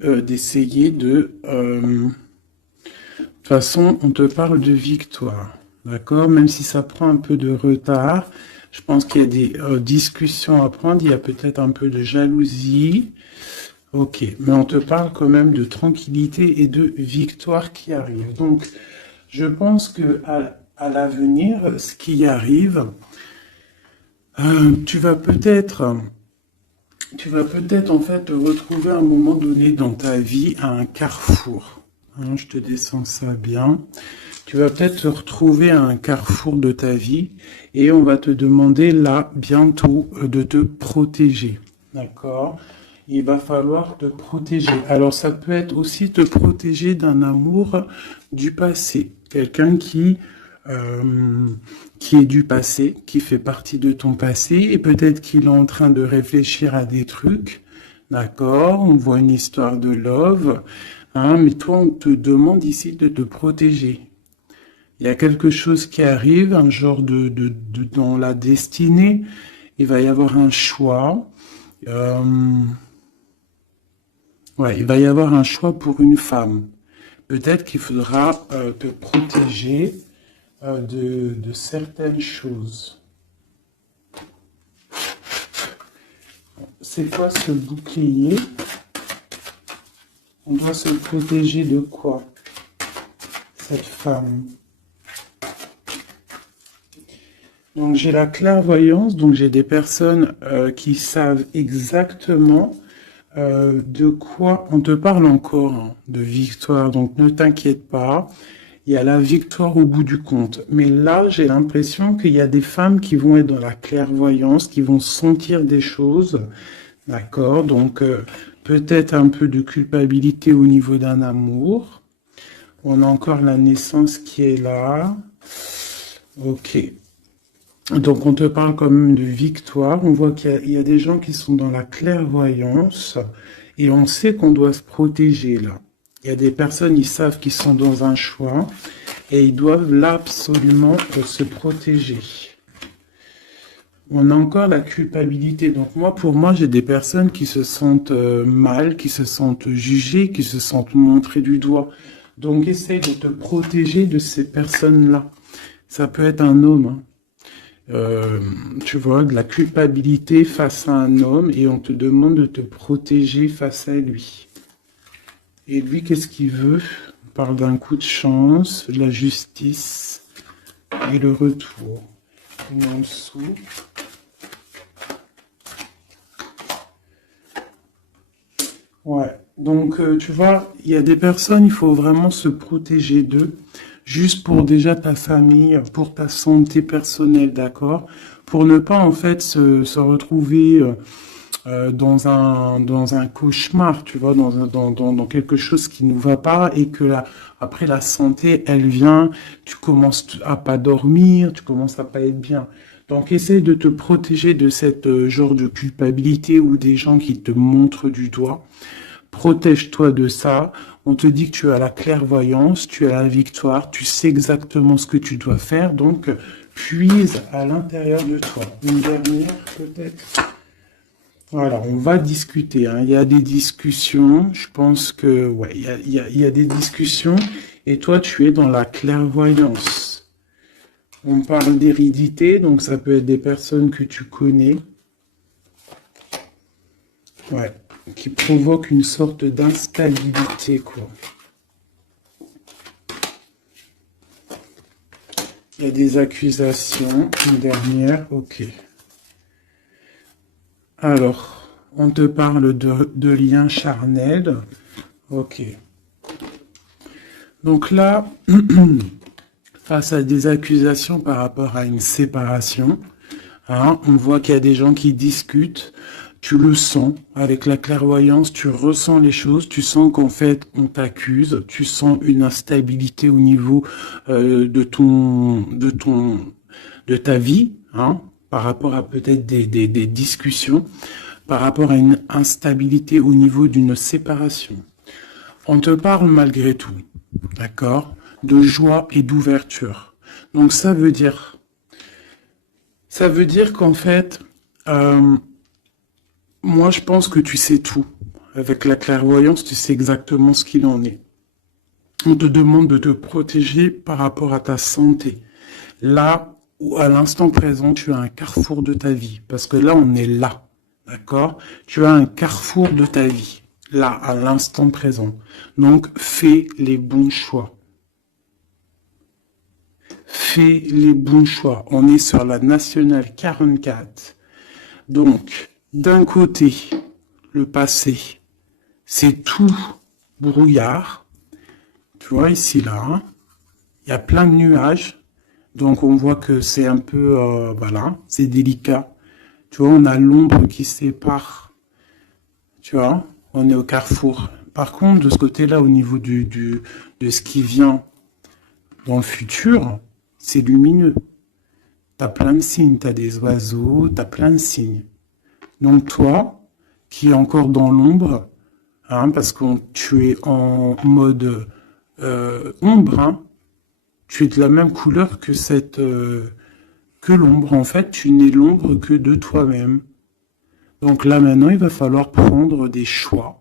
d'essayer de toute façon, on te parle de victoire, d'accord? Même si ça prend un peu de retard, je pense qu'il y a des discussions à prendre, il y a peut-être un peu de jalousie. Ok, mais on te parle quand même de tranquillité et de victoire qui arrive. Donc, je pense que à l'avenir, ce qui arrive, tu vas peut-être, en fait te retrouver à un moment donné dans ta vie à un carrefour. Hein, je te descends ça bien. Tu vas peut-être te retrouver à un carrefour de ta vie et on va te demander là bientôt de te protéger. D'accord? Il va falloir te protéger. Alors ça peut être aussi te protéger d'un amour du passé. Quelqu'un qui est du passé, qui fait partie de ton passé et peut-être qu'il est en train de réfléchir à des trucs. D'accord? On voit une histoire de love. Hein, mais toi, on te demande ici de te protéger. Il y a quelque chose qui arrive, un genre dans la destinée. Il va y avoir un choix. Euh, ouais, il va y avoir un choix pour une femme. Peut-être qu'il faudra te protéger de certaines choses. C'est quoi ce bouclier? On doit se protéger de quoi, cette femme? Donc j'ai la clairvoyance, donc j'ai des personnes qui savent exactement de quoi on te parle encore, hein, de victoire. Donc ne t'inquiète pas, il y a la victoire au bout du compte. Mais là, j'ai l'impression qu'il y a des femmes qui vont être dans la clairvoyance, qui vont sentir des choses, d'accord? Donc peut-être un peu de culpabilité au niveau d'un amour. On a encore la naissance qui est là. Ok. Donc on te parle quand même de victoire. On voit qu'il y a des gens qui sont dans la clairvoyance et on sait qu'on doit se protéger là. Il y a des personnes, ils savent qu'ils sont dans un choix et ils doivent là absolument se protéger. On a encore la culpabilité. Donc pour moi, j'ai des personnes qui se sentent mal, qui se sentent jugées, qui se sentent montrées du doigt. Donc essaye de te protéger de ces personnes-là. Ça peut être un homme, hein. Tu vois, de la culpabilité face à un homme et on te demande de te protéger face à lui. Et lui, qu'est-ce qu'il veut? On parle d'un coup de chance, de la justice et le retour. Et en dessous. Ouais, donc tu vois, il y a des personnes, il faut vraiment se protéger d'eux. Juste pour déjà ta famille, pour ta santé personnelle, d'accord? Pour ne pas en fait se retrouver dans un cauchemar, tu vois, dans quelque chose qui ne va pas et que après la santé, elle vient, tu commences à pas dormir, tu commences à pas être bien. Donc essaye de te protéger de cette genre de culpabilité ou des gens qui te montrent du doigt. Protège-toi de ça. On te dit que tu as la clairvoyance, tu as la victoire, tu sais exactement ce que tu dois faire. Donc, puise à l'intérieur de toi. Une dernière, peut-être. Voilà, on va discuter, hein. Il y a des discussions. Je pense que, ouais, il y a des discussions. Et toi, tu es dans la clairvoyance. On parle d'hérédité, donc ça peut être des personnes que tu connais. Ouais, qui provoque une sorte d'instabilité, quoi. Il y a des accusations, une dernière, ok. Alors, on te parle de liens charnels, ok. Donc là, face à des accusations par rapport à une séparation, hein, on voit qu'il y a des gens qui discutent. Tu le sens, avec la clairvoyance, tu ressens les choses, tu sens qu'en fait, on t'accuse, tu sens une instabilité au niveau de ta vie, hein, par rapport à peut-être des discussions, par rapport à une instabilité au niveau d'une séparation. On te parle malgré tout, d'accord, de joie et d'ouverture. Donc ça veut dire qu'en fait, moi, je pense que tu sais tout. Avec la clairvoyance, tu sais exactement ce qu'il en est. On te demande de te protéger par rapport à ta santé. Là où à l'instant présent, tu as un carrefour de ta vie. Parce que là, on est là. D'accord? Tu as un carrefour de ta vie. Là, à l'instant présent. Donc, fais les bons choix. Fais les bons choix. On est sur la nationale 44. Donc, d'un côté, le passé, c'est tout brouillard. Tu vois, ici, là, hein, il y a plein de nuages. Donc, on voit que c'est un peu, voilà, c'est délicat. Tu vois, on a l'ombre qui sépare. Tu vois, on est au carrefour. Par contre, de ce côté-là, au niveau de ce qui vient dans le futur, c'est lumineux. T'as plein de signes, t'as des oiseaux, t'as plein de signes. Donc toi, qui es encore dans l'ombre, hein, parce que tu es en mode ombre, hein, tu es de la même couleur que que l'ombre. En fait, tu n'es l'ombre que de toi-même. Donc là maintenant, il va falloir prendre des choix.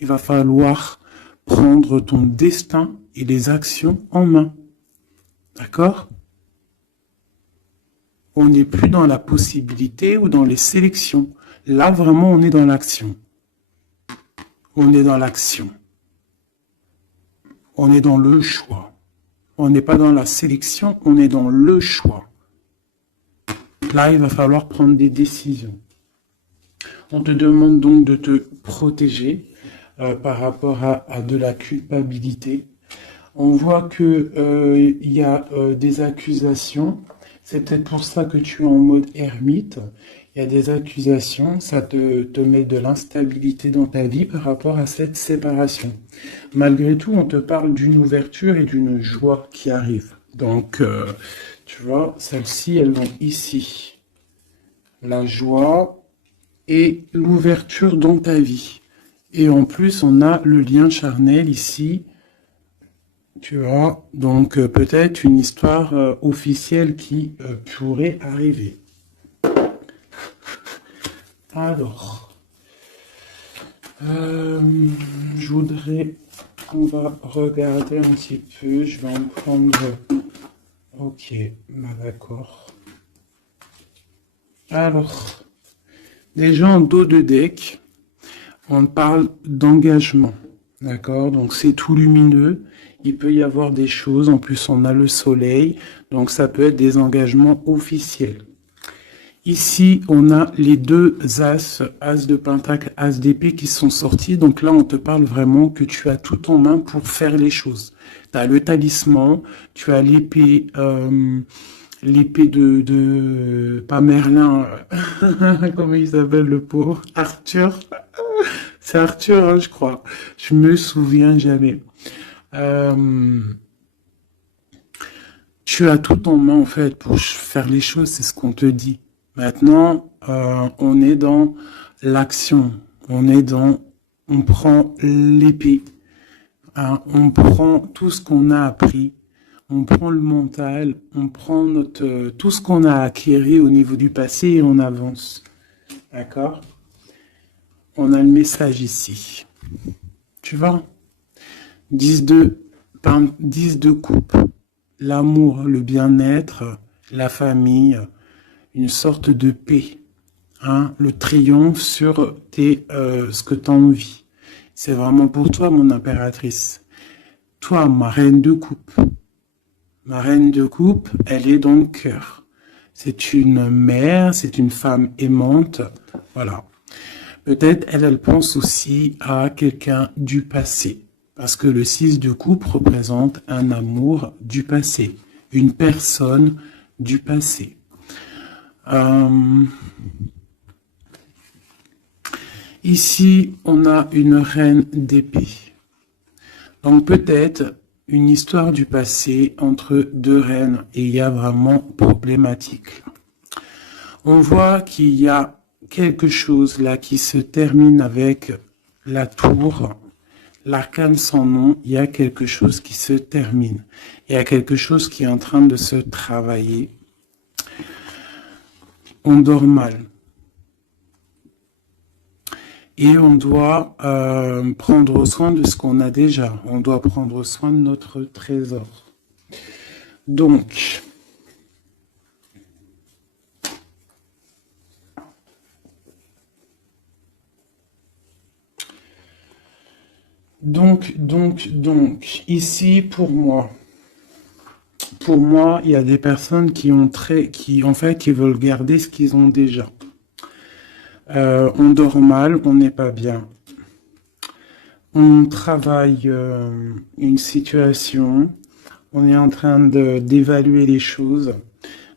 Il va falloir prendre ton destin et les actions en main. D'accord? On n'est plus dans la possibilité ou dans les sélections. Là, vraiment, on est dans l'action. On est dans l'action. On est dans le choix. On n'est pas dans la sélection, on est dans le choix. Là, il va falloir prendre des décisions. On te demande donc de te protéger par rapport à de la culpabilité. On voit que il y a des accusations. C'est peut-être pour ça que tu es en mode ermite. Il y a des accusations, ça te met de l'instabilité dans ta vie par rapport à cette séparation. Malgré tout, on te parle d'une ouverture et d'une joie qui arrive. Donc, tu vois, celles-ci, elles vont ici. La joie et l'ouverture dans ta vie. Et en plus, on a le lien charnel ici. Tu vois, donc peut-être une histoire officielle qui pourrait arriver. Alors, je voudrais, on va regarder un petit peu, je vais en prendre, ok, bah d'accord. Alors, déjà en dos de deck, on parle d'engagement, d'accord? Donc c'est tout lumineux, il peut y avoir des choses, en plus on a le soleil, donc ça peut être des engagements officiels. Ici, on a les deux as, as de pentacle, as d'épée qui sont sortis. Donc là, on te parle vraiment que tu as tout en main pour faire les choses. Tu as le talisman, tu as l'épée, l'épée pas Merlin, comment il s'appelle le pauvre? Arthur. C'est Arthur, hein, je crois. Je me souviens jamais. Tu as tout en main, en fait, pour faire les choses, c'est ce qu'on te dit. Maintenant, on est dans l'action. On prend l'épée. Hein, on prend tout ce qu'on a appris. On prend le mental. On prend tout ce qu'on a acquis au niveau du passé et on avance. D'accord? On a le message ici. Tu vois? 10 de coupe. L'amour, le bien-être, la famille, une sorte de paix, hein, le triomphe sur ce que tu as envie. C'est vraiment pour toi, mon impératrice. Toi, ma reine de coupe. Ma reine de coupe, elle est dans le cœur. C'est une mère, c'est une femme aimante. Voilà. Peut-être elle pense aussi à quelqu'un du passé. Parce que le 6 de coupe représente un amour du passé. Une personne du passé. Ici, on a une reine d'épée. Donc peut-être une histoire du passé entre deux reines et il y a vraiment problématique. On voit qu'il y a quelque chose là qui se termine avec la tour, l'arcane sans nom, il y a quelque chose qui se termine. Il y a quelque chose qui est en train de se travailler. On dort mal. Et on doit prendre soin de ce qu'on a déjà. On doit prendre soin de notre trésor. Donc, ici pour moi, il y a des personnes qui veulent garder ce qu'ils ont déjà. On dort mal, on n'est pas bien. On travaille une situation, on est en train d'évaluer les choses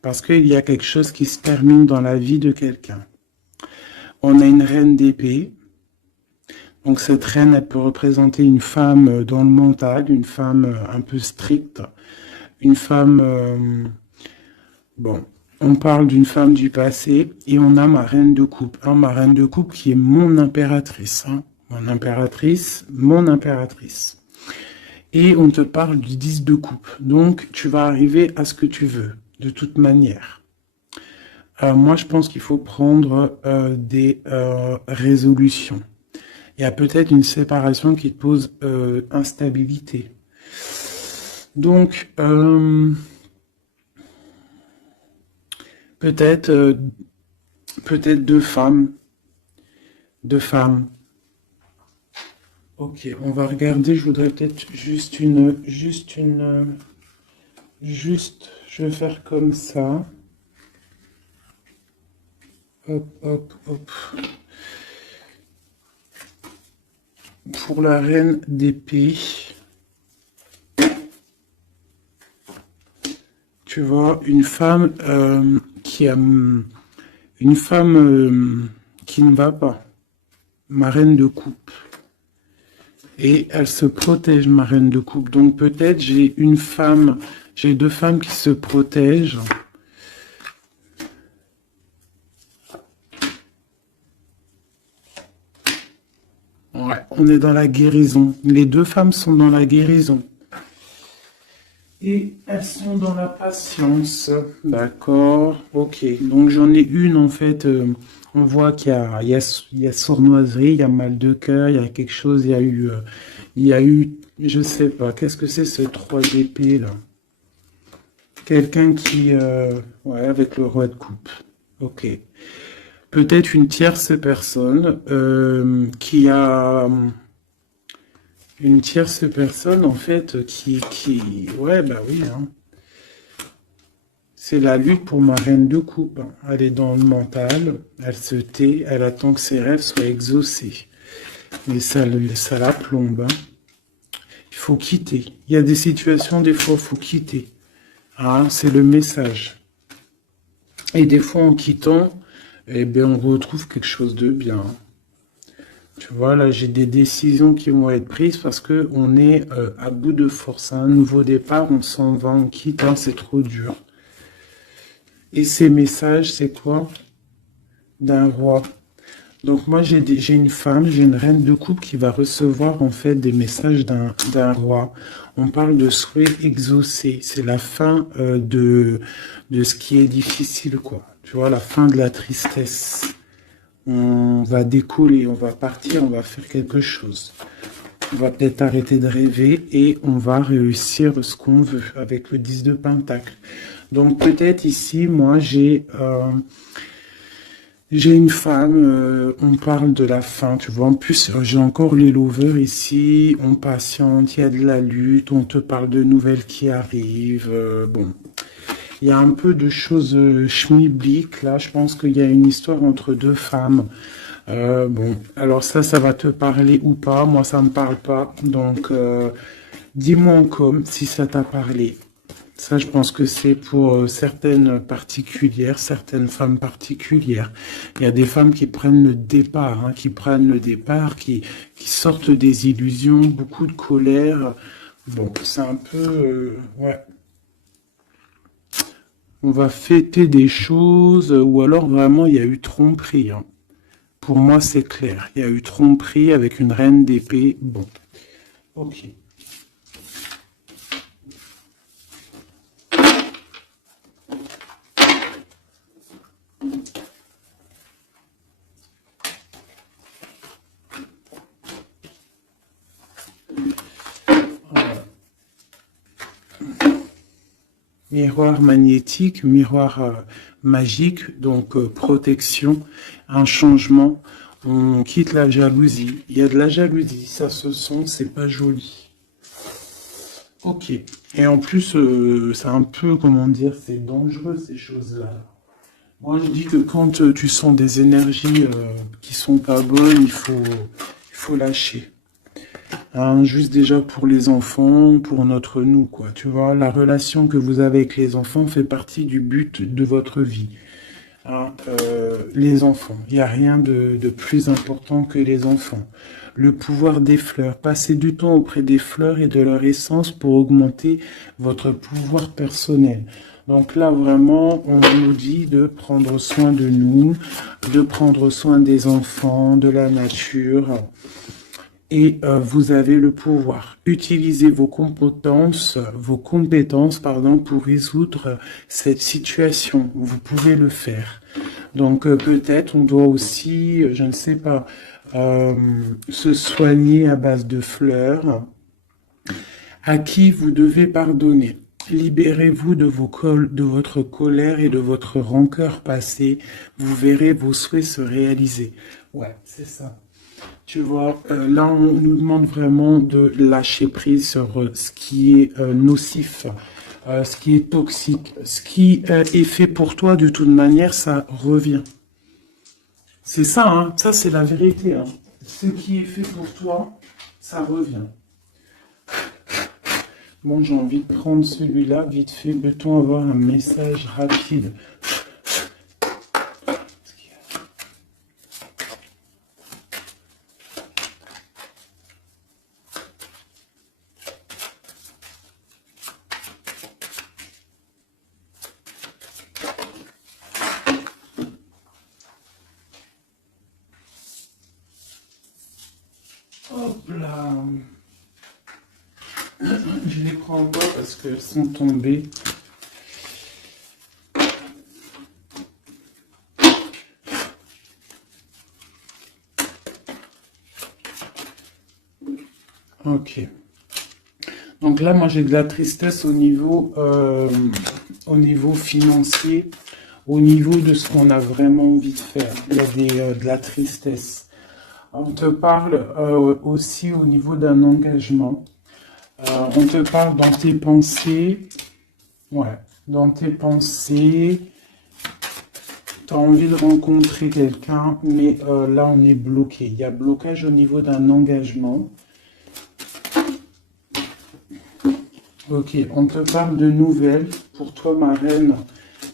parce qu'il y a quelque chose qui se termine dans la vie de quelqu'un. On a une reine d'épée. Donc cette reine, elle peut représenter une femme dans le mental, une femme un peu stricte, une femme... bon, on parle d'une femme du passé et on a ma reine de coupe. Hein, ma reine de coupe qui est mon impératrice. Hein, mon impératrice, mon impératrice. Et on te parle du 10 de coupe. Donc tu vas arriver à ce que tu veux, de toute manière. Moi, je pense qu'il faut prendre des résolutions. Il y a peut-être une séparation qui te pose instabilité. Donc, peut-être deux femmes. Deux femmes. Ok, on va regarder. Je voudrais peut-être je vais faire comme ça. Hop, hop, hop. Pour la reine d'épée, tu vois, une femme qui ne va pas, ma reine de coupe. Et elle se protège, ma reine de coupe. Donc peut-être j'ai deux femmes qui se protègent. Ouais, on est dans la guérison. Les deux femmes sont dans la guérison. Et elles sont dans la patience. D'accord. Ok. Donc j'en ai une en fait. On voit il y a sournoiserie, il y a mal de cœur, il y a quelque chose, je sais pas. Qu'est-ce que c'est ce 3 d'épée là? Quelqu'un qui, ouais, avec le roi de coupe. Ok. Peut-être une tierce personne qui a une tierce personne en fait ouais bah oui hein. C'est la lutte pour ma reine de coupe. Elle est dans le mental, elle se tait, elle attend que ses rêves soient exaucés. Mais ça la plombe. Hein. Il faut quitter. Il y a des situations, des fois, il faut quitter. Hein, c'est le message. Et des fois, en quittant, eh bien, on retrouve quelque chose de bien. Tu vois, là, j'ai des décisions qui vont être prises parce que on est à bout de force. Hein. Un nouveau départ, on s'en va, on quitte, hein, c'est trop dur. Et ces messages, c'est quoi? D'un roi. Donc moi, j'ai une femme, j'ai une reine de coupe qui va recevoir en fait des messages d'un roi. On parle de souhait exaucé. C'est la fin de ce qui est difficile, quoi. Tu vois, la fin de la tristesse. On va décoller, on va partir, on va faire quelque chose. On va peut-être arrêter de rêver et on va réussir ce qu'on veut avec le 10 de Pentacle. Donc peut-être ici, moi, j'ai une femme, on parle de la fin, tu vois. En plus, j'ai encore les lovers ici, on patiente, il y a de la lutte, on te parle de nouvelles qui arrivent. Bon, il y a un peu de choses schmilblick, là. Je pense qu'il y a une histoire entre deux femmes. Bon, alors ça va te parler ou pas. Moi, ça me parle pas. Donc, dis-moi en com si ça t'a parlé. Ça, je pense que c'est pour certaines particulières, certaines femmes particulières. Il y a des femmes qui prennent le départ, hein, qui sortent des illusions, beaucoup de colère. Bon, c'est un peu... ouais. On va fêter des choses, ou alors vraiment, il y a eu tromperie. Hein. Pour moi, c'est clair. Il y a eu tromperie avec une reine d'épée. Bon, ok. Miroir magnétique, miroir magique, donc protection, un changement. On quitte la jalousie. Il y a de la jalousie, ça se sent, c'est pas joli. Ok. Et en plus, c'est un peu, comment dire, c'est dangereux ces choses-là. Moi, je dis que quand tu sens des énergies qui sont pas bonnes, il faut lâcher. Hein, juste déjà pour les enfants, pour notre nous, quoi. Tu vois, la relation que vous avez avec les enfants fait partie du but de votre vie. Hein, les enfants, il n'y a rien de plus important que les enfants. Le pouvoir des fleurs, passez du temps auprès des fleurs et de leur essence pour augmenter votre pouvoir personnel. Donc là, vraiment, on nous dit de prendre soin de nous, de prendre soin des enfants, de la nature. Et vous avez le pouvoir. Utilisez vos compétences, pardon, pour résoudre cette situation. Vous pouvez le faire. Donc peut-être on doit aussi, je ne sais pas, se soigner à base de fleurs. À qui vous devez pardonner. Libérez-vous de votre colère et de votre rancœur passée. Vous verrez vos souhaits se réaliser. Ouais, c'est ça. Tu vois, là, on nous demande vraiment de lâcher prise sur ce qui est nocif, ce qui est toxique. Ce qui est fait pour toi, de toute manière, ça revient. C'est ça, hein, ça c'est la vérité. Hein. Ce qui est fait pour toi, ça revient. Bon, j'ai envie de prendre celui-là, vite fait. Peut-on avoir un message rapide? Hop là. Je les prends pas parce qu'elles sont tombées. Ok. Donc là, moi, j'ai de la tristesse au niveau financier, au niveau de ce qu'on a vraiment envie de faire. Il y a de la tristesse. On te parle aussi au niveau d'un engagement. On te parle dans tes pensées. Ouais, dans tes pensées. Tu as envie de rencontrer quelqu'un, mais là, on est bloqué. Il y a blocage au niveau d'un engagement. Ok, on te parle de nouvelles pour toi, ma reine.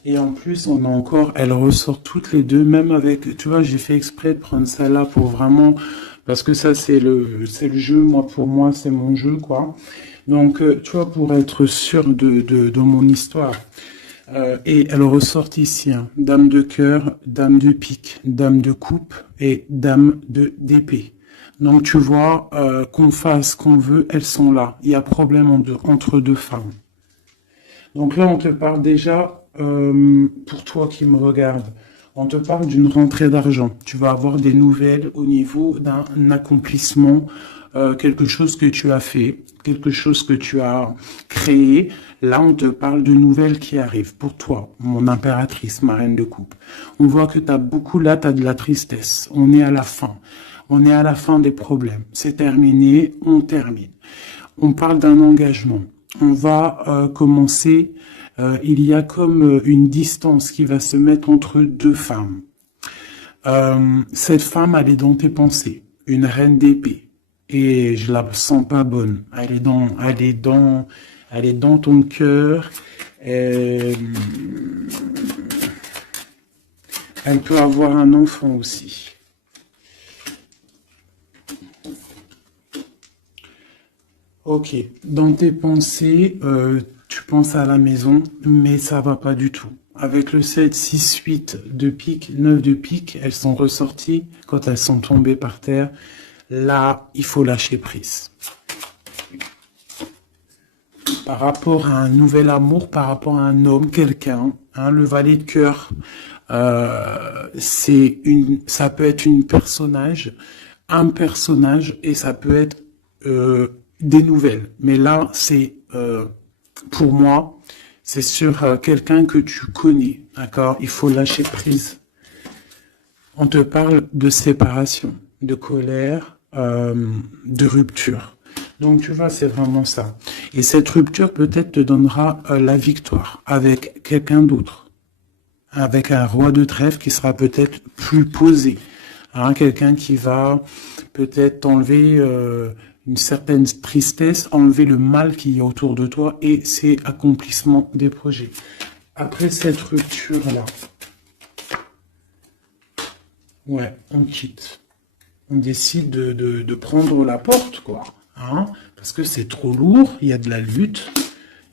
Et en plus, on a encore, elles ressortent toutes les deux, même avec, tu vois, j'ai fait exprès de prendre ça là pour vraiment, parce que ça, c'est le jeu. Moi, pour moi, c'est mon jeu, quoi. Donc, tu vois, pour être sûr de mon histoire. Et elles ressortent ici, hein. Dame de cœur, dame de pique, dame de coupe et dame d'épée. Donc tu vois, qu'on fasse, qu'on veut, elles sont là. Il y a problème entre deux femmes. Donc là, on te parle déjà, pour toi qui me regarde, on te parle d'une rentrée d'argent. Tu vas avoir des nouvelles au niveau d'un accomplissement, quelque chose que tu as fait, quelque chose que tu as créé. Là, on te parle de nouvelles qui arrivent pour toi, mon impératrice, ma reine de coupe. On voit que tu as beaucoup, là, tu as de la tristesse. On est à la fin. On est à la fin des problèmes. C'est terminé, on termine. On parle d'un engagement. On va commencer, il y a comme une distance qui va se mettre entre deux femmes. Cette femme, elle est dans tes pensées, une reine d'épée. Et je la sens pas bonne. Elle est dans ton cœur. Elle peut avoir un enfant aussi. Ok, dans tes pensées, tu penses à la maison, mais ça va pas du tout. Avec le 7, 6, 8 de pique, 9 de pique, elles sont ressorties quand elles sont tombées par terre. Là, il faut lâcher prise. Par rapport à un nouvel amour, par rapport à un homme, quelqu'un, hein, le valet de cœur, ça peut être un personnage, et ça peut être des nouvelles. Mais là, pour moi, C'est sur quelqu'un que tu connais, d'accord? Il faut lâcher prise. On te parle de séparation, de colère, de rupture. Donc tu vois, c'est vraiment ça. Et cette rupture peut-être te donnera la victoire avec quelqu'un d'autre. Avec un roi de trèfle qui sera peut-être plus posé. Hein, quelqu'un qui va peut-être t'enlever une certaine tristesse, enlever le mal qu'il y a autour de toi et c'est accomplissement des projets. Après cette rupture-là, ouais, on quitte. On décide de prendre la porte, quoi. Hein, parce que c'est trop lourd, il y a de la lutte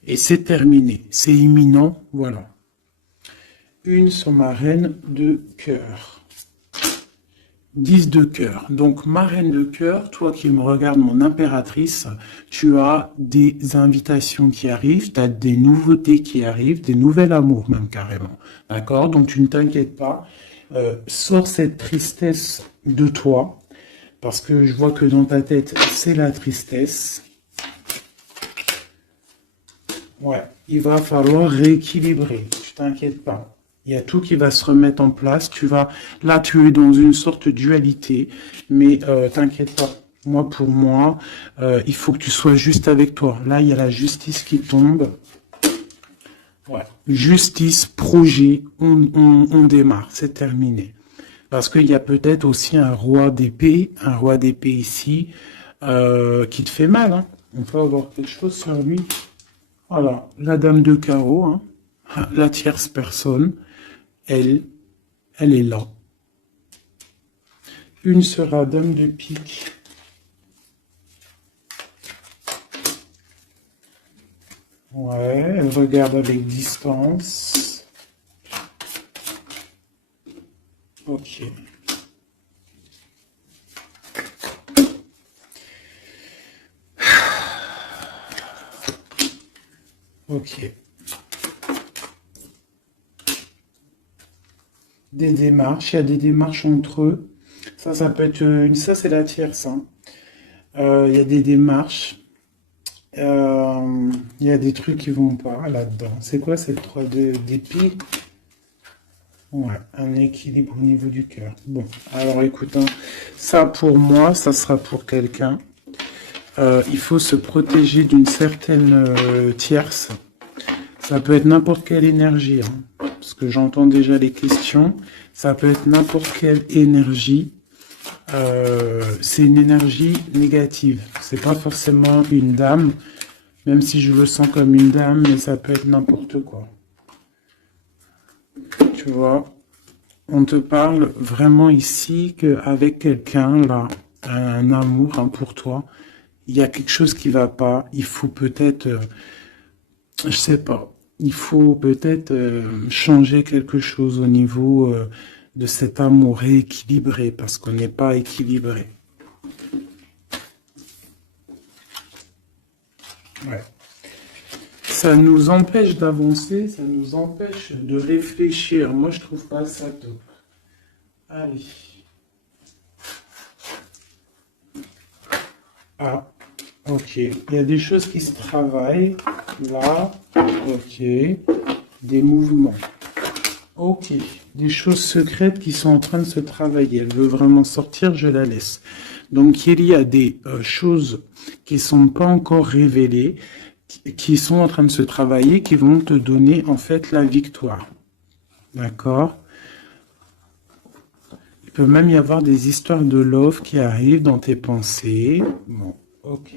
et c'est terminé. C'est imminent, voilà. Une sur ma reine de cœur. 10 de cœur. Donc, ma reine de cœur, toi qui me regardes, mon impératrice, tu as des invitations qui arrivent, tu as des nouveautés qui arrivent, des nouveaux amours même carrément. D'accord? Donc, tu ne t'inquiètes pas. Sors cette tristesse de toi, parce que je vois que dans ta tête, c'est la tristesse. Ouais, il va falloir rééquilibrer. Tu t'inquiètes pas. Il y a tout qui va se remettre en place. Là, tu es dans une sorte de dualité, mais t'inquiète pas. Moi, pour moi, il faut que tu sois juste avec toi. Là, il y a la justice qui tombe. Ouais. Justice, projet, on démarre, c'est terminé. Parce qu'il y a peut-être aussi un roi d'épée ici, qui te fait mal. Hein. On peut avoir quelque chose sur lui. Voilà, la dame de carreau, hein. La tierce personne. Elle est là. Une sera dame de pique. Ouais, elle regarde avec distance. Ok. Ok. Des démarches, il y a des démarches entre eux. Ça peut être ça c'est la tierce. Hein. Il y a des démarches. Il y a des trucs qui vont pas là-dedans. C'est quoi cette 3 d'épée? Ouais, un équilibre au niveau du cœur. Bon, alors écoute, hein, ça pour moi, ça sera pour quelqu'un. Il faut se protéger d'une certaine tierce. Ça peut être n'importe quelle énergie, hein, parce que j'entends déjà les questions. Ça peut être n'importe quelle énergie. C'est une énergie négative. C'est pas forcément une dame, même si je le sens comme une dame, mais ça peut être n'importe quoi. Tu vois, on te parle vraiment ici qu'avec quelqu'un, là, un amour hein, pour toi, il y a quelque chose qui va pas. Il faut peut-être, je sais pas, il faut peut-être changer quelque chose au niveau de cet amour rééquilibré, parce qu'on n'est pas équilibré. Ouais. Ça nous empêche d'avancer, ça nous empêche de réfléchir. Moi, je trouve pas ça top. Allez. Ah, ok. Il y a des choses qui se travaillent. Là, ok. Des mouvements. Ok. Des choses secrètes qui sont en train de se travailler. Elle veut vraiment sortir, je la laisse. Donc, il y a des choses qui sont pas encore révélées, qui sont en train de se travailler, qui vont te donner en fait la victoire. D'accord? Il peut même y avoir des histoires de love qui arrivent dans tes pensées. Bon, ok.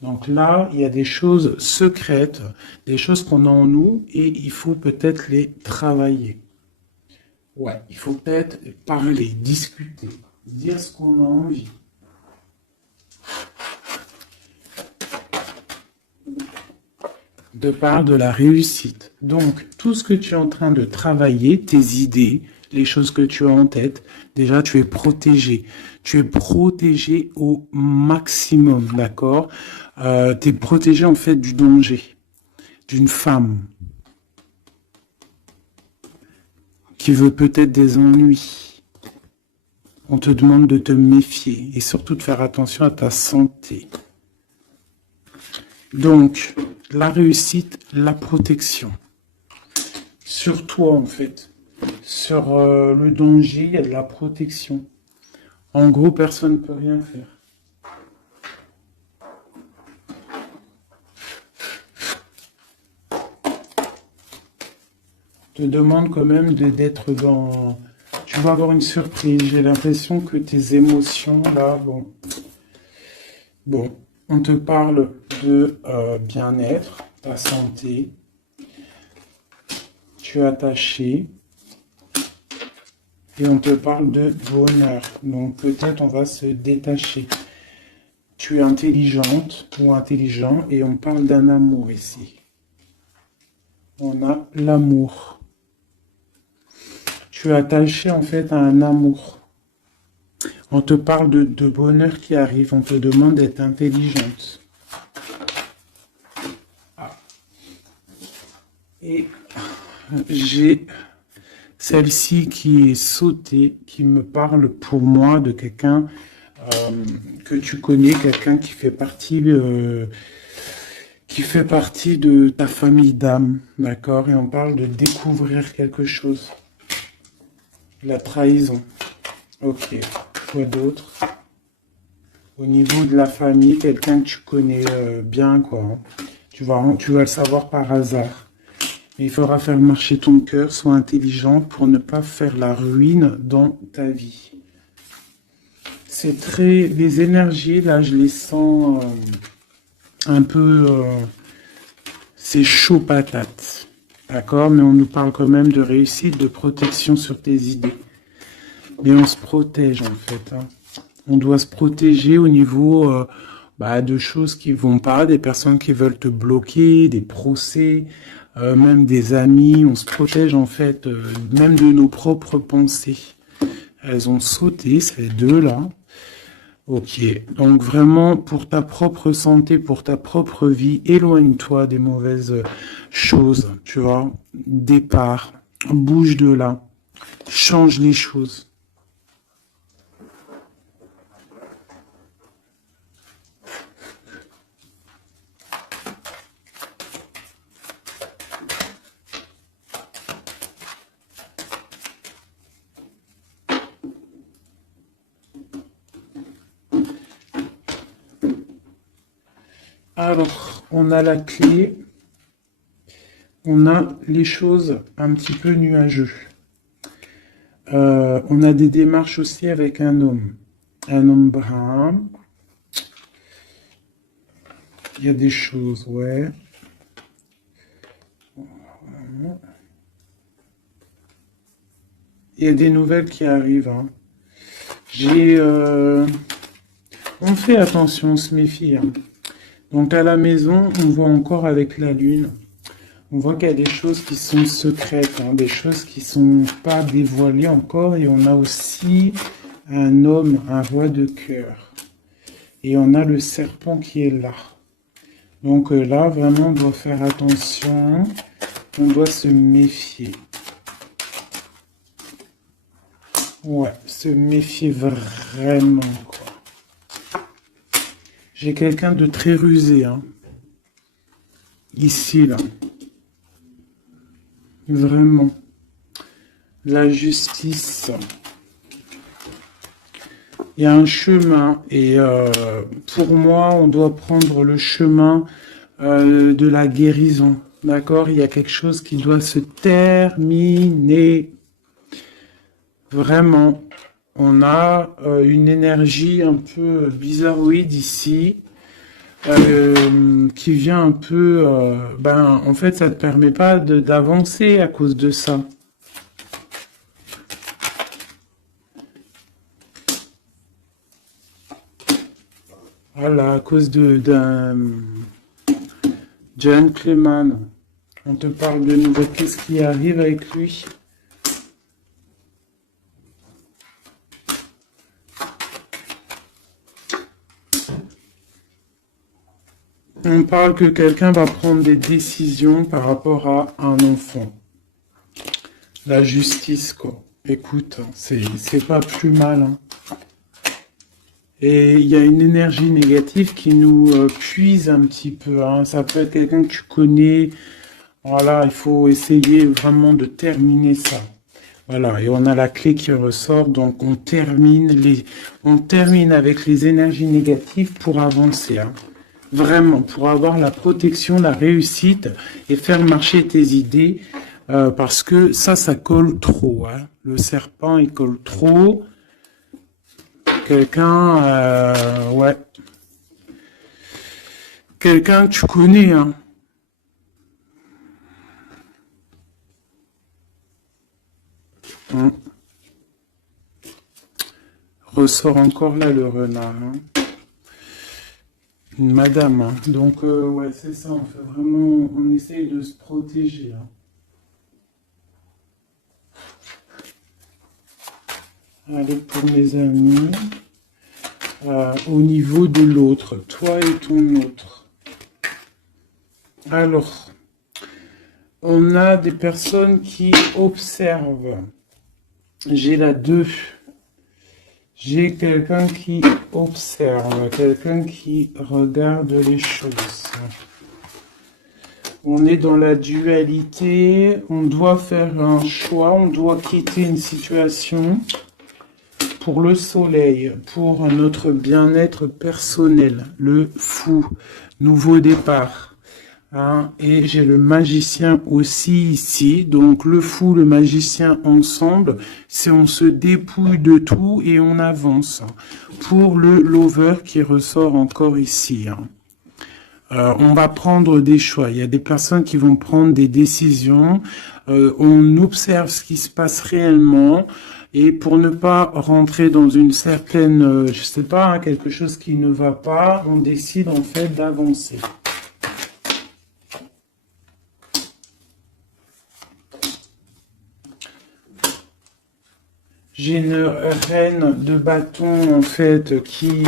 Donc là, il y a des choses secrètes, des choses qu'on a en nous et il faut peut-être les travailler. Ouais, il faut peut-être parler, discuter, dire ce qu'on a envie. De part de la réussite. Donc, tout ce que tu es en train de travailler, tes idées, les choses que tu as en tête, déjà, tu es protégé. Tu es protégé au maximum, d'accord? Tu es protégé, en fait, du danger. D'une femme qui veut peut-être des ennuis. On te demande de te méfier et surtout de faire attention à ta santé. Donc, la réussite, la protection. sur toi, en fait. Sur le danger, il y a de la protection. En gros, personne ne peut rien faire. Te demande quand même d'être dans... Tu vas avoir une surprise. J'ai l'impression que tes émotions, là, bon, on te parle de bien-être, ta santé. Tu es attaché. Et on te parle de bonheur. Donc peut-être on va se détacher. Tu es intelligente ou intelligent et on parle d'un amour ici. On a l'amour. Tu es attaché en fait à un amour. On te parle de bonheur qui arrive. On te demande d'être intelligente. Ah. Et j'ai celle-ci qui est sautée, qui me parle pour moi de quelqu'un que tu connais, quelqu'un qui fait partie de ta famille d'âme, d'accord? Et on parle de découvrir quelque chose. La trahison. Ok. Quoi d'autre? Au niveau de la famille, quelqu'un que tu connais bien, quoi. Hein. Tu vas le savoir par hasard. Mais il faudra faire marcher ton cœur, sois intelligent pour ne pas faire la ruine dans ta vie. C'est très... Les énergies, là, je les sens un peu... c'est chaud patate. D'accord? Mais on nous parle quand même de réussite, de protection sur tes idées. Mais on se protège, en fait. Hein. On doit se protéger au niveau de choses qui vont pas, des personnes qui veulent te bloquer, des procès, même des amis. On se protège, en fait, même de nos propres pensées. Elles ont sauté, ces deux-là. Ok, donc vraiment pour ta propre santé, pour ta propre vie, éloigne-toi des mauvaises choses, tu vois. Départ, bouge de là, change les choses. Alors, on a la clé, on a les choses un petit peu nuageux. On a des démarches aussi avec un homme brun. Il y a des choses, ouais. Il y a des nouvelles qui arrivent. Hein. On fait attention, on se méfie. Hein. Donc à la maison, on voit encore avec la lune, on voit qu'il y a des choses qui sont secrètes, hein, des choses qui sont pas dévoilées encore. Et on a aussi un homme, un roi de cœur. Et on a le serpent qui est là. Donc là, vraiment, on doit faire attention. On doit se méfier. Ouais, se méfier vraiment, quoi. J'ai quelqu'un de très rusé, hein. Ici, là. Vraiment. La justice. Il y a un chemin et pour moi, on doit prendre le chemin de la guérison. D'accord? Il y a quelque chose qui doit se terminer. Vraiment. On a une énergie un peu bizarroïde ici qui vient un peu... en fait, ça ne te permet pas d'avancer à cause de ça. Voilà, à cause d'un gentleman. On te parle de nouveau. Qu'est-ce qui arrive avec lui? On parle que quelqu'un va prendre des décisions par rapport à un enfant. La justice, quoi. Écoute, c'est pas plus mal, hein. Et il y a une énergie négative qui nous puise un petit peu. Hein. Ça peut être quelqu'un que tu connais, Voilà, il faut essayer vraiment de terminer ça. Voilà, et on a la clé qui ressort, donc on termine avec les énergies négatives pour avancer, hein. Vraiment, pour avoir la protection, la réussite et faire marcher tes idées, parce que ça colle trop, hein. Le serpent, il colle trop. Quelqu'un, ouais, quelqu'un que tu connais, hein. Hum. Ressort encore là le renard, hein. Une madame, hein. Donc, ouais, c'est ça, on fait vraiment, on essaye de se protéger, hein. Allez, pour mes amis, au niveau de l'autre, toi et ton autre. Alors, on a des personnes qui observent. J'ai la 2. J'ai quelqu'un qui observe, quelqu'un qui regarde les choses. On est dans la dualité, on doit faire un choix, on doit quitter une situation pour le soleil, pour notre bien-être personnel, le fou, nouveau départ. Hein, et j'ai le magicien aussi ici, donc le fou, le magicien ensemble, c'est on se dépouille de tout et on avance. Pour le lover qui ressort encore ici, hein. On va prendre des choix. Il y a des personnes qui vont prendre des décisions. On observe ce qui se passe réellement. Et pour ne pas rentrer dans une certaine, je sais pas, hein, quelque chose qui ne va pas, on décide en fait d'avancer. J'ai une reine de bâton en fait qui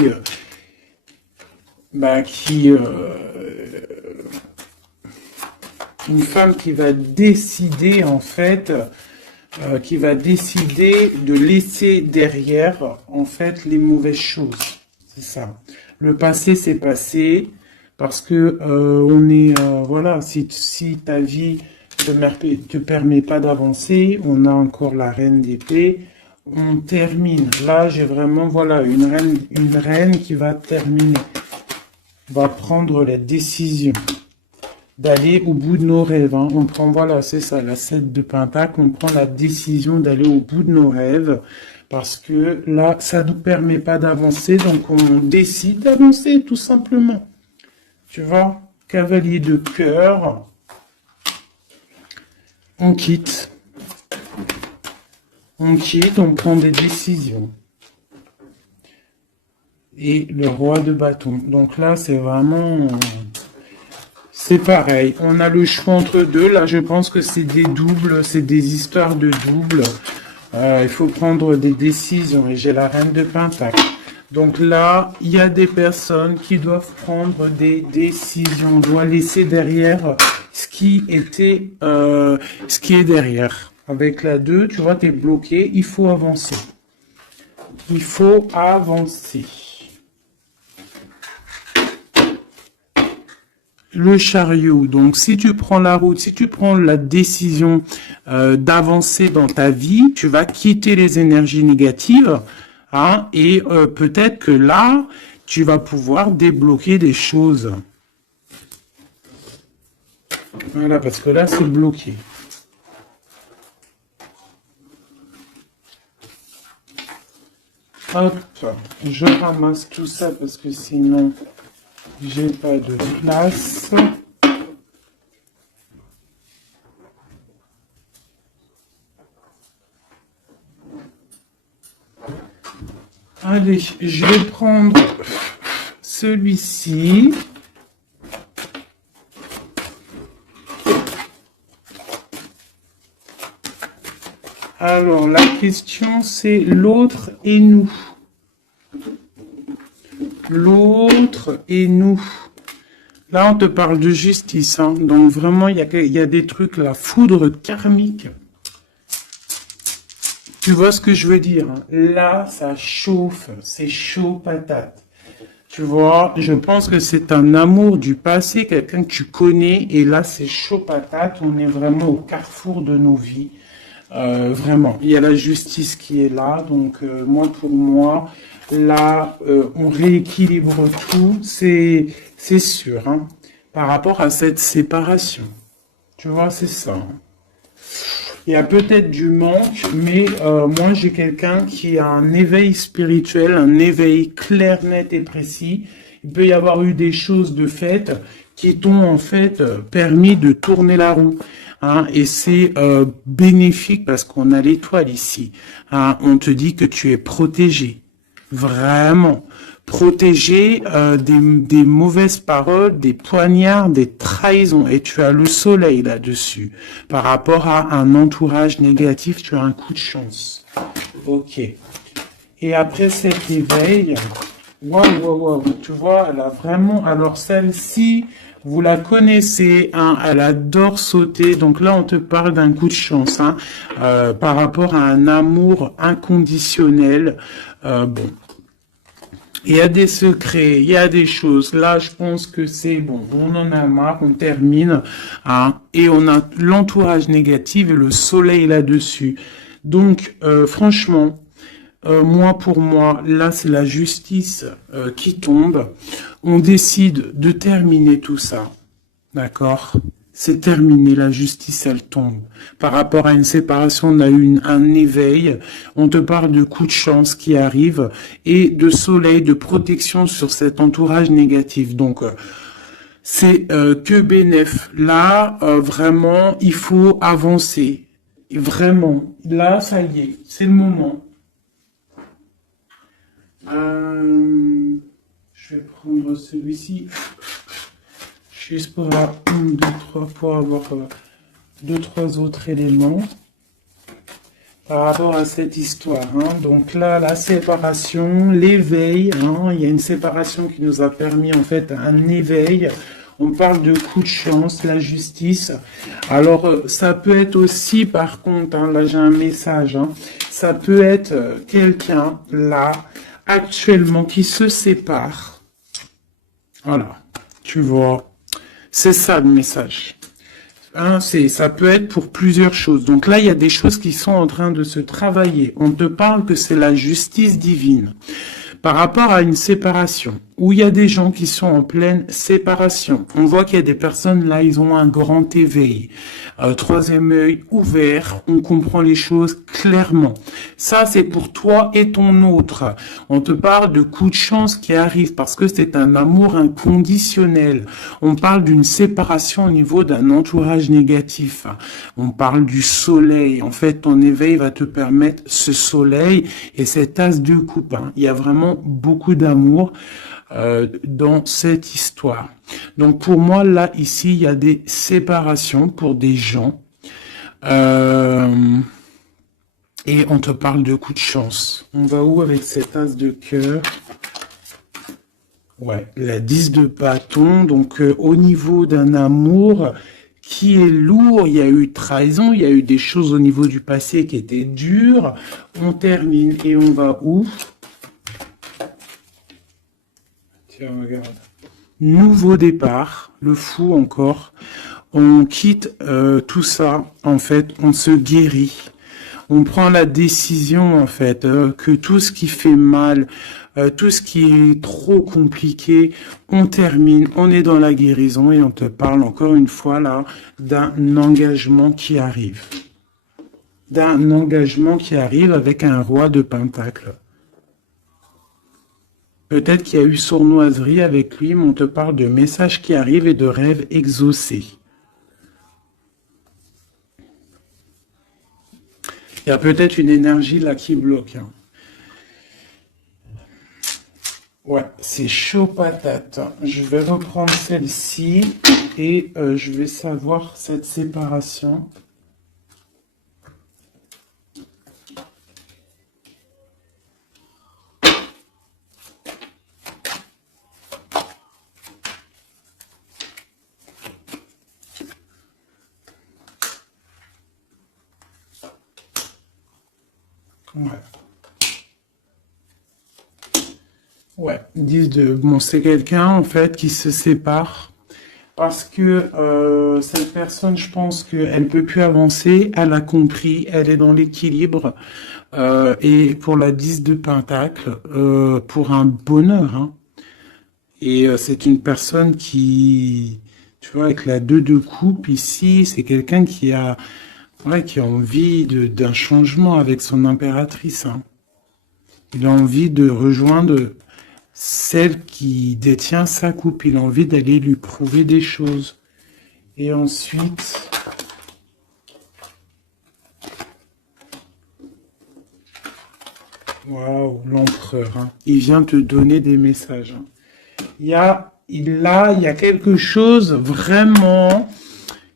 une femme qui va décider en fait, qui va décider de laisser derrière en fait les mauvaises choses. C'est ça. Le passé c'est passé parce que on est voilà, si ta vie te permet pas d'avancer, on a encore la reine d'épée. On termine. Là, j'ai vraiment, voilà, une reine qui va terminer. Va prendre la décision d'aller au bout de nos rêves, hein. On prend, voilà, c'est ça, la 7 de Pentacle, on prend la décision d'aller au bout de nos rêves, parce que là, ça nous permet pas d'avancer, donc on décide d'avancer, tout simplement. Tu vois, cavalier de cœur, on quitte. On quitte, on prend des décisions. Et le roi de bâton. Donc là, c'est vraiment... c'est pareil. On a le choix entre deux. Là, je pense que c'est des doubles. C'est des histoires de doubles. Il faut prendre des décisions. Et j'ai la reine de Pentacle. Donc là, il y a des personnes qui doivent prendre des décisions. On doit laisser derrière ce qui était... ce qui est derrière. Avec la 2, tu vois, tu es bloqué. Il faut avancer. Il faut avancer. Le chariot, donc si tu prends la route, si tu prends la décision d'avancer dans ta vie, tu vas quitter les énergies négatives, hein, et peut-être que là, tu vas pouvoir débloquer des choses. Voilà, parce que là, c'est bloqué. Hop, je ramasse tout ça parce que sinon, j'ai pas de place. Allez, je vais prendre celui-ci. Alors, la question, c'est l'autre et nous. L'autre et nous. Là, on te parle de justice, hein. Donc, vraiment, il y a des trucs, la foudre karmique. Tu vois ce que je veux dire, hein. Là, ça chauffe. C'est chaud patate. Tu vois, je pense que c'est un amour du passé, quelqu'un que tu connais, et là c'est chaud patate, on est vraiment au carrefour de nos vies. Vraiment, il y a la justice qui est là, donc moi pour moi, là on rééquilibre tout, c'est sûr, hein, par rapport à cette séparation. Tu vois, c'est ça, hein. Il y a peut-être du manque, mais moi j'ai quelqu'un qui a un éveil spirituel, un éveil clair, net et précis. Il peut y avoir eu des choses de fait qui t'ont en fait permis de tourner la roue, hein, et c'est bénéfique parce qu'on a l'étoile ici, hein. On te dit que tu es protégé, vraiment protégé des mauvaises paroles, des poignards, des trahisons. Et tu as le soleil là-dessus. Par rapport à un entourage négatif, tu as un coup de chance. Ok. Et après cet éveil, waouh, waouh, waouh, tu vois, elle a vraiment... Alors celle-ci, vous la connaissez, hein, elle adore sauter. Donc là, on te parle d'un coup de chance, hein, par rapport à un amour inconditionnel. Bon, il y a des secrets, il y a des choses. Là, je pense que c'est bon. On en a marre, on termine, hein, et on a l'entourage négatif et le soleil là-dessus. Donc, franchement, moi pour moi, là, c'est la justice qui tombe. On décide de terminer tout ça. D'accord? C'est terminé, la justice, elle tombe. Par rapport à une séparation, on a eu un éveil, on te parle de coups de chance qui arrivent et de soleil, de protection sur cet entourage négatif. Donc, c'est que bénéf. Là, vraiment, il faut avancer. Et vraiment, là, ça y est, c'est le moment. Je vais prendre celui-ci. Juste pour avoir une, deux, trois, pour avoir deux, trois autres éléments par rapport à cette histoire, hein. Donc là, la séparation, l'éveil, hein, il y a une séparation qui nous a permis en fait un éveil. On parle de coup de chance, la justice. Alors, ça peut être aussi, par contre, hein, là j'ai un message, hein, ça peut être quelqu'un, là, actuellement, qui se sépare. Voilà, tu vois. C'est ça le message. Hein, ça peut être pour plusieurs choses. Donc là, il y a des choses qui sont en train de se travailler. On te parle que c'est la justice divine. Par rapport à une séparation, où il y a des gens qui sont en pleine séparation. On voit qu'il y a des personnes là, ils ont un grand éveil. Troisième œil ouvert, on comprend les choses clairement. Ça, c'est pour toi et ton autre. On te parle de coups de chance qui arrivent parce que c'est un amour inconditionnel. On parle d'une séparation au niveau d'un entourage négatif. On parle du soleil. En fait, ton éveil va te permettre ce soleil et cet as de coupe, hein. Il y a vraiment beaucoup d'amour dans cette histoire. Donc pour moi, là, ici, il y a des séparations pour des gens. Et on te parle de coups de chance. On va où avec cet as de cœur? Ouais, la 10 de bâton. Donc au niveau d'un amour qui est lourd, il y a eu trahison, il y a eu des choses au niveau du passé qui étaient dures. On termine et on va où? Tiens, regarde. Nouveau départ, le fou encore. On quitte tout ça, en fait, on se guérit. On prend la décision, en fait, que tout ce qui fait mal, tout ce qui est trop compliqué, on termine, on est dans la guérison et on te parle encore une fois là d'un engagement qui arrive. D'un engagement qui arrive avec un roi de pentacle. Peut-être qu'il y a eu sournoiserie avec lui, mais on te parle de messages qui arrivent et de rêves exaucés. Il y a peut-être une énergie là qui bloque, hein. Ouais, c'est chaud patate. Je vais reprendre celle-ci et je vais savoir cette séparation. Ouais. Ouais, 10 de... Bon, c'est quelqu'un, en fait, qui se sépare parce que cette personne, je pense qu'elle peut plus avancer, elle a compris, elle est dans l'équilibre. Et pour la 10 de Pentacle, pour un bonheur, hein. Et c'est une personne qui, tu vois, avec la 2 de coupe ici, c'est quelqu'un qui a, ouais, qui a envie d'un changement avec son impératrice, hein. Il a envie de rejoindre celle qui détient sa coupe. Il a envie d'aller lui prouver des choses. Et ensuite, waouh, l'empereur, hein. Il vient te donner des messages, hein. Il y a quelque chose vraiment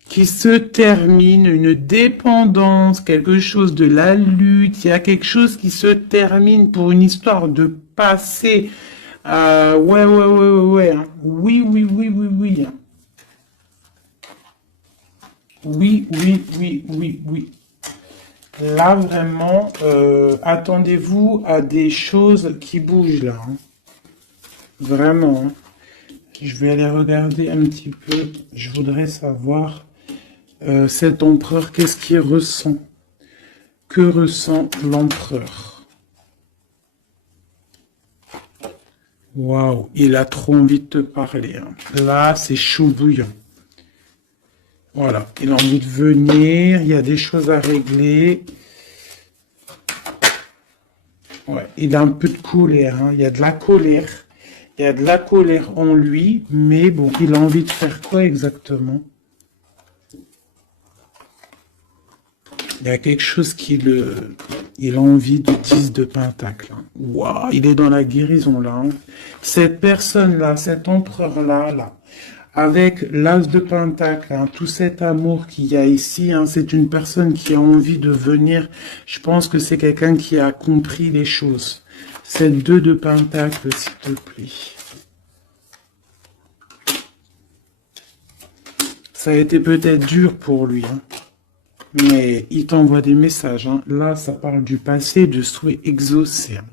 qui se termine, une dépendance, quelque chose de la lutte, il y a quelque chose qui se termine pour une histoire de passé. Ouais, hein. Oui, oui, oui, oui, oui, hein. Oui, oui, oui, oui, oui. Là, vraiment, attendez-vous à des choses qui bougent, là, hein. Vraiment, hein. Je vais aller regarder un petit peu. Je voudrais savoir, cet empereur, qu'est-ce qu'il ressent? Que ressent l'empereur? Waouh, il a trop envie de te parler, hein. Là, c'est chaud bouillant. Voilà, il a envie de venir, il y a des choses à régler. Ouais, il a un peu de colère, hein. Il y a de la colère. Il y a de la colère en lui, mais bon, il a envie de faire quoi exactement? Il y a quelque chose il a envie de 10 de pentacle, hein. Waouh, il est dans la guérison là, hein. Cette personne-là, cet empereur-là, là, avec l'as de pentacle, hein, tout cet amour qu'il y a ici, hein, c'est une personne qui a envie de venir. Je pense que c'est quelqu'un qui a compris les choses. Cette 2 de pentacle, s'il te plaît. Ça a été peut-être dur pour lui, hein. Mais il t'envoie des messages, hein. Là, ça parle du passé, de souhaits exaucés, hein.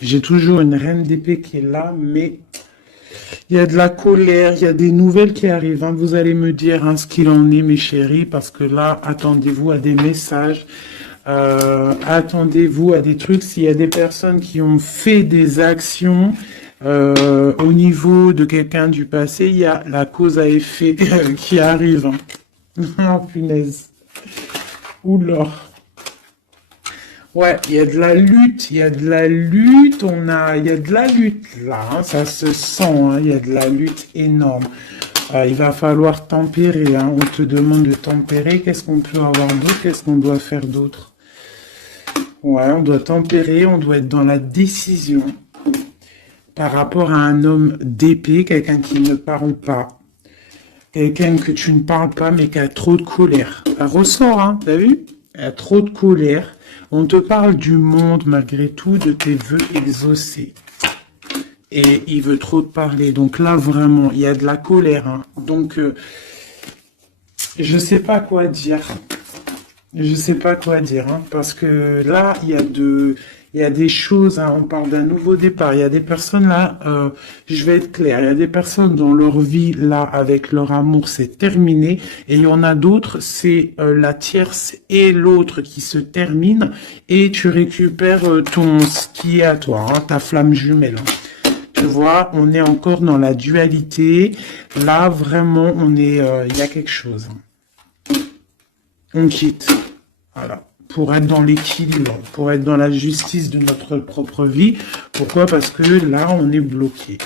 J'ai toujours une reine d'épée qui est là, mais il y a de la colère, il y a des nouvelles qui arrivent, hein. Vous allez me dire, hein, ce qu'il en est, mes chéris, parce que là, attendez-vous à des messages, attendez-vous à des trucs. S'il y a des personnes qui ont fait des actions au niveau de quelqu'un du passé, il y a la cause à effet qui arrive, hein. Oh, punaise. Oula. Ouais, il y a de la lutte, il y a de la lutte, il y a de la lutte là, hein, ça se sent, hein, il y a de la lutte énorme. Il va falloir tempérer, hein, on te demande de tempérer, qu'est-ce qu'on peut avoir d'autre, qu'est-ce qu'on doit faire d'autre? Ouais, on doit tempérer, on doit être dans la décision par rapport à un homme d'épée, quelqu'un qui ne parle pas. Quelqu'un que tu ne parles pas, mais qui a trop de colère. Elle ressort, hein, t'as vu? Elle a trop de colère. On te parle du monde, malgré tout, de tes vœux exaucés. Et il veut trop te parler. Donc là, vraiment, il y a de la colère, hein. Donc, je sais pas quoi dire. Je sais pas quoi dire, hein, parce que là, il y a des choses, hein, on parle d'un nouveau départ. Il y a des personnes là, je vais être clair, il y a des personnes dans leur vie là, avec leur amour, c'est terminé, et il y en a d'autres, c'est la tierce et l'autre qui se terminent, et tu récupères ce qui est à toi, hein, ta flamme jumelle, hein. Tu vois, on est encore dans la dualité. Là, vraiment, il y a quelque chose, hein. On quitte. Voilà. Pour être dans l'équilibre, pour être dans la justice de notre propre vie. Pourquoi? Parce que là, on est bloqué.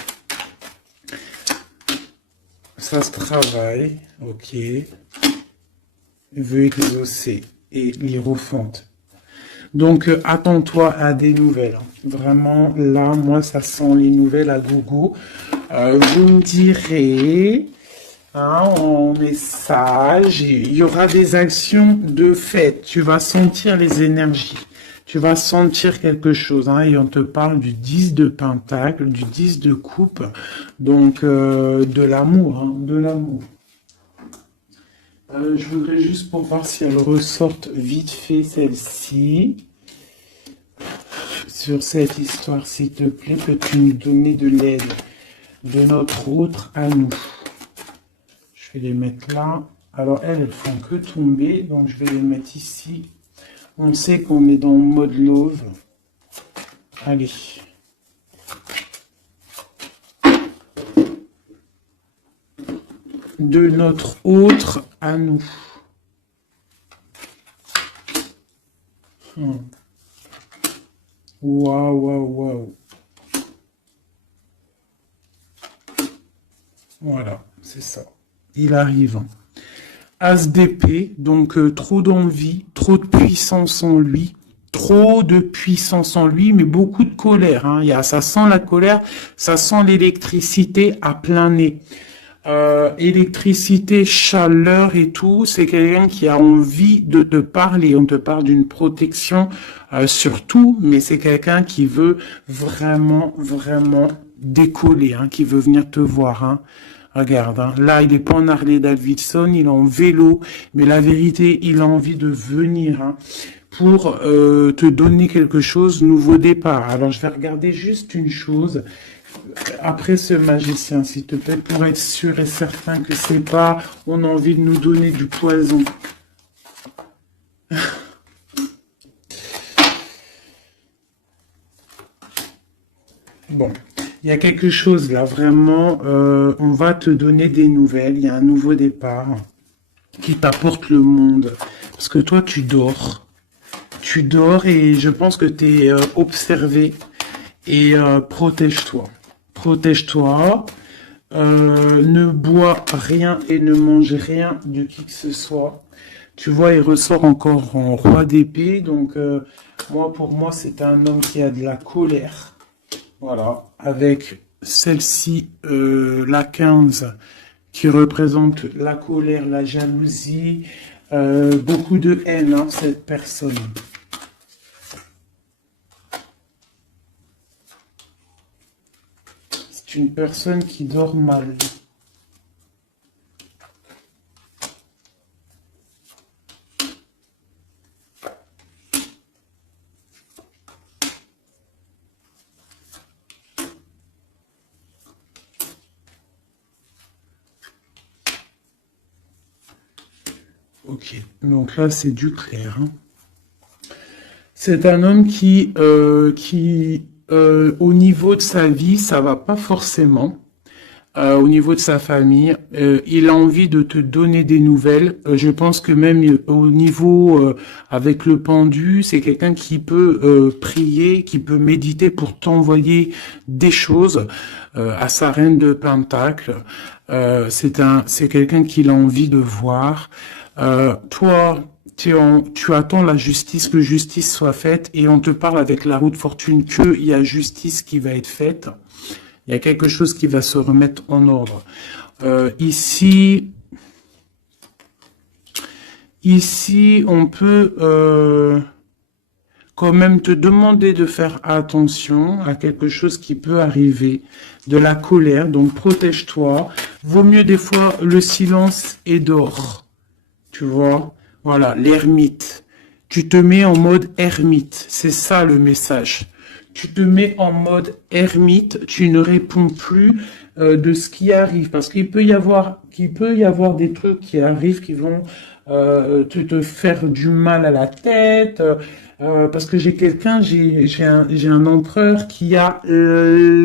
Ça se travaille. Ok. Veut exaucer et l'hiérophante. Donc, attends-toi à des nouvelles, hein. Vraiment, là, moi, ça sent les nouvelles à gogo. Vous me direz... Hein, en message, il y aura des actions de fait. Tu vas sentir les énergies. Tu vas sentir quelque chose, hein, et on te parle du 10 de pentacle, du 10 de coupe. Donc, de l'amour, hein, de l'amour. Je voudrais juste pour voir si elle ressorte vite fait celle-ci. sur cette histoire, s'il te plaît, peux-tu nous donner de l'aide de notre autre à nous? Je vais les mettre là. Alors, elles font que tomber, donc je vais les mettre ici. On sait qu'on est dans le mode love. Allez. De notre autre à nous. Waouh, waouh, waouh. Voilà, c'est ça. Il arrive. As d'épée, donc trop d'envie, trop de puissance en lui, trop de puissance en lui, mais beaucoup de colère. Hein. Ça sent la colère, ça sent l'électricité à plein nez. Électricité, chaleur et tout, c'est quelqu'un qui a envie de te parler. On te parle d'une protection surtout, mais c'est quelqu'un qui veut vraiment, vraiment décoller, hein, qui veut venir te voir. Hein. Regarde, hein, là, il est pas en Harley Davidson, il est en vélo, mais la vérité, il a envie de venir hein, pour te donner quelque chose, nouveau départ. Alors, je vais regarder juste une chose. Après ce magicien, s'il te plaît, pour être sûr et certain que c'est pas, on a envie de nous donner du poison. Bon, il y a quelque chose là, vraiment, on va te donner des nouvelles, il y a un nouveau départ qui t'apporte le monde. Parce que toi, tu dors et je pense que tu es observé et protège-toi. Protège-toi, ne bois rien et ne mange rien de qui que ce soit. Tu vois, il ressort encore en roi d'épée, donc pour moi, c'est un homme qui a de la colère. Voilà, avec celle-ci, la 15, qui représente la colère, la jalousie, beaucoup de haine, hein, cette personne. Une personne qui dort mal. Ok, donc là c'est du clair. Hein. C'est un homme qui au niveau de sa vie, ça va pas forcément. Au niveau de sa famille, il a envie de te donner des nouvelles. Je pense que même au niveau avec le pendu, c'est quelqu'un qui peut prier, qui peut méditer pour t'envoyer des choses à sa reine de Pentacle. C'est quelqu'un qu'il a envie de voir. Toi, tu attends la justice, que justice soit faite, et on te parle avec la roue de fortune qu'il y a justice qui va être faite. Il y a quelque chose qui va se remettre en ordre. Ici, on peut quand même te demander de faire attention à quelque chose qui peut arriver, de la colère, donc protège-toi. Vaut mieux des fois le silence et dors. Tu vois, voilà, l'ermite. Tu te mets en mode ermite, c'est ça le message. Tu te mets en mode ermite, tu ne réponds plus de ce qui arrive, parce qu'il peut y avoir des trucs qui arrivent qui vont te faire du mal à la tête, parce que j'ai un empereur qui a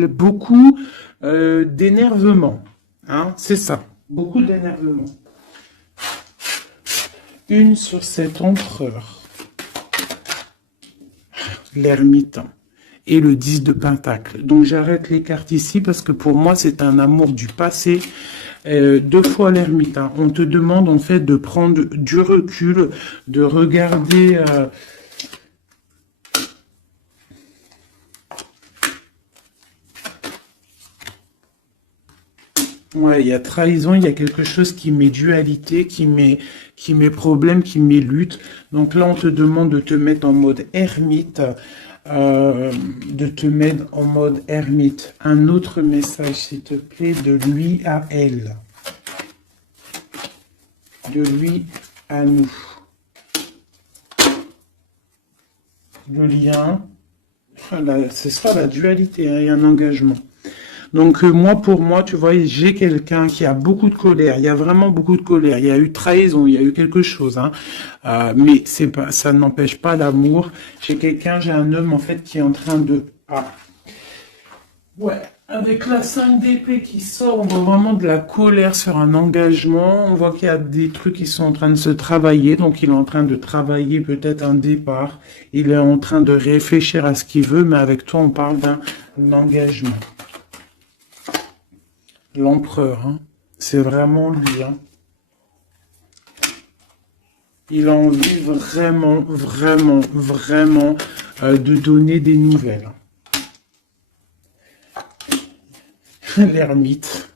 beaucoup d'énervement, hein, c'est ça, beaucoup d'énervement. Une sur cet empereur, l'ermite et le 10 de Pentacle. Donc j'arrête les cartes ici parce que pour moi c'est un amour du passé. 2 fois l'ermite. Hein. On te demande en fait de prendre du recul, de regarder... Ouais, il y a trahison, il y a quelque chose qui met dualité, qui met problème, qui met lutte. Donc là, on te demande de te mettre en mode ermite, Un autre message, s'il te plaît, de lui à elle. De lui à nous. Le lien Voilà, ce sera la dualité, hein, et un engagement. Donc moi, pour moi, tu vois, j'ai quelqu'un qui a beaucoup de colère. Il y a vraiment beaucoup de colère. Il y a eu trahison, il y a eu quelque chose, hein. Mais c'est pas, ça n'empêche pas l'amour. J'ai un homme en fait qui est en train de. Ah, ouais. Avec la 5 d'épée qui sort, on voit vraiment de la colère sur un engagement. On voit qu'il y a des trucs qui sont en train de se travailler. Donc il est en train de travailler peut-être un départ. Il est en train de réfléchir à ce qu'il veut, mais avec toi, on parle d'un engagement. L'empereur, hein. C'est vraiment lui, hein. Il a envie vraiment, vraiment, vraiment de donner des nouvelles. L'ermite.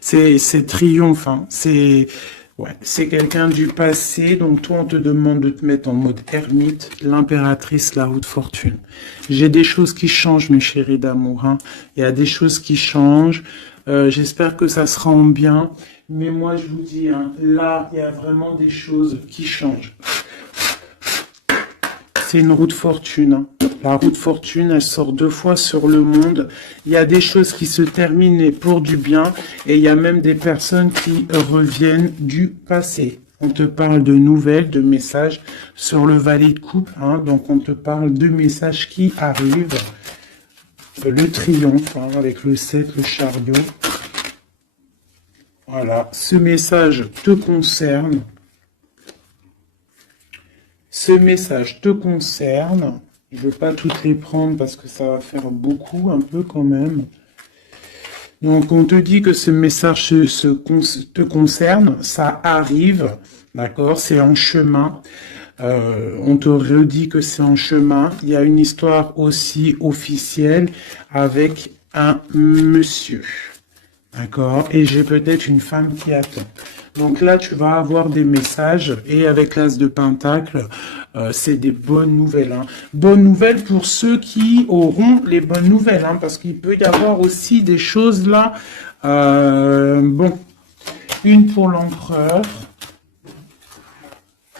C'est triomphe, hein. Ouais, c'est quelqu'un du passé, donc toi on te demande de te mettre en mode ermite, l'impératrice, la roue de fortune. J'ai des choses qui changent, mes chéris d'amour, hein. Il y a des choses qui changent. J'espère que ça sera en bien. Mais moi je vous dis, hein, là, il y a vraiment des choses qui changent. C'est une roue de fortune, hein. La roue de fortune, elle sort 2 fois sur le monde. Il y a des choses qui se terminent pour du bien et il y a même des personnes qui reviennent du passé. On te parle de nouvelles, de messages sur le valet de coupe, hein. Donc on te parle de messages qui arrivent. Le triomphe, hein, avec le 7, le chariot. Voilà, ce message te concerne. Ce message te concerne. Je ne veux pas toutes les prendre parce que ça va faire beaucoup, un peu quand même. Donc, on te dit que ce message te concerne, ça arrive, d'accord, c'est en chemin. On te redit que c'est en chemin. Il y a une histoire aussi officielle avec un monsieur, d'accord, et j'ai peut-être une femme qui attend. Donc là, tu vas avoir des messages et avec l'As de Pentacle, c'est des bonnes nouvelles, hein. Bonnes nouvelles pour ceux qui auront les bonnes nouvelles, hein, parce qu'il peut y avoir aussi des choses là. Bon, une pour l'empereur.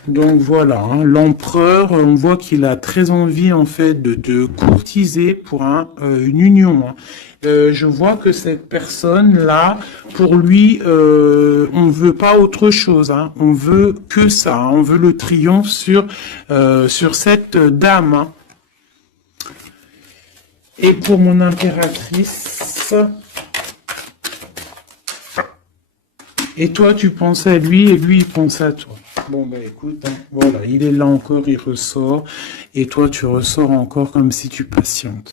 Donc voilà, hein, l'empereur, on voit qu'il a très envie en fait de courtiser pour une union, hein. Je vois que cette personne-là, pour lui, on veut pas autre chose, hein. On veut que ça, hein. On veut le triomphe sur cette dame, hein. Et pour mon impératrice, et toi tu penses à lui et lui il pense à toi. Bon, bah écoute, hein, voilà, il est là encore, il ressort, et toi tu ressors encore comme si tu patientes.